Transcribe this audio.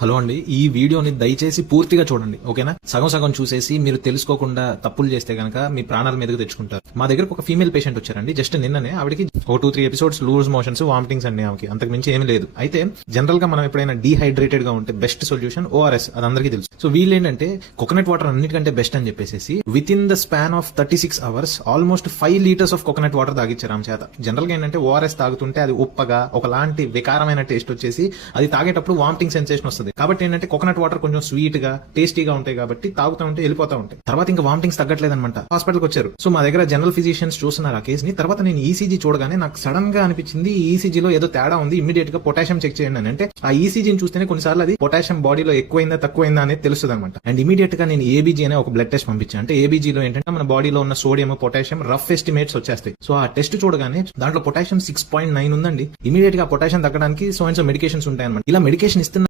Hello అండి, ఈ వీడియోని దయచేసి పూర్తిగా చూడండి, ఓకేనా? సగం సగం చూసేసి మీరు తెలుసుకోకుండా తప్పులు చేస్తే గనక మీ ప్రాణాల మీదకి తెచ్చుకుంటారు. మా దగ్గరకు ఒక ఫీమేల్ పేషెంట్ వచ్చారండి. జస్ట్ నిన్ననే ఆవిడకి 2-3 ఎపిసోడ్స్ లూజ్ మోషన్స్, వామిటింగ్స్ అండి. ఆమెకి అంతకు మించి ఏమీ లేదు. అయితే జనరల్ గా మనం ఎప్పుడైనా డీహైడ్రేటెడ్ గా ఉంటే బెస్ట్ సొల్యూషన్ ORS, అది అందరికీ తెలుసు. సో వీళ్ళు ఏంటంటే కోకోనట్ వాటర్ అన్నిటికంటే బెస్ట్ అని చెప్పేసి with in the span of 36 hours almost 5 liters of coconut water తాగిచ్చారు ఆమె చేత. జనరల్ గా ఏంటంటే ORS తాగుతుంటే అది ఉప్పగా ఒకలాంటి వికారమైన టేస్ట్ వచ్చేసి అది తాగేటప్పుడు వామిటింగ్ సెన్సేషన్ వస్తుంది. కాబట్టి ఏంటంటే కోకోనట్ వాటర్ కొంచెం స్వీట్ గా టేస్టీగా ఉంటాయి కాబట్టి తాగుతూ ఉంటే వెళ్ళిపోతా ఉంటాయి. తర్వాత ఇంకా వామిటింగ్స్ తగ్గట్లేదన్నమాట. హాస్పిటల్కి వచ్చారు. సో మా దగ్గర జనరల్ ఫిజిషియన్స్ చూస్తున్నారు ఆ కేసుని. తర్వాత నేను ఈసీజీ చూడగానే నాకు సడన్ గా అనిపించింది ఈ ఈసీజీలో ఏదో తేడా ఉంది, ఇమీడియట్ గా పొటాషియం చెక్ చేయండి అని. అంటే ఆ ఈసీజీని చూస్తేనే కొన్నిసార్లు అది పొటాషియం బాడీలో ఎక్కువైందా తక్కువైందా అనేది తెలుస్తుంది అనమాట. అండ్ ఇమీడియట్ గా నేను ఏబీజీ అనే ఒక బ్లడ్ టెస్ట్ పంపించాను. అంటే ఏబీజీలో ఏంటంటే మన బాడీలో ఉన్న సోడియం, పొటాషియం రఫ్ ఎస్టిమేట్స్ వచ్చేస్తాయి. సో ఆ టెస్ట్ చూడగానే దాంట్లో పొటాషియం 6.9 ఉందండి. ఇమీడియట్ గా పొటాషియం తగ్గడానికి సో మెడికేషన్స్ ఉంటాయి అనమాట. ఇలా మెడికేషన్ ఇస్తున్న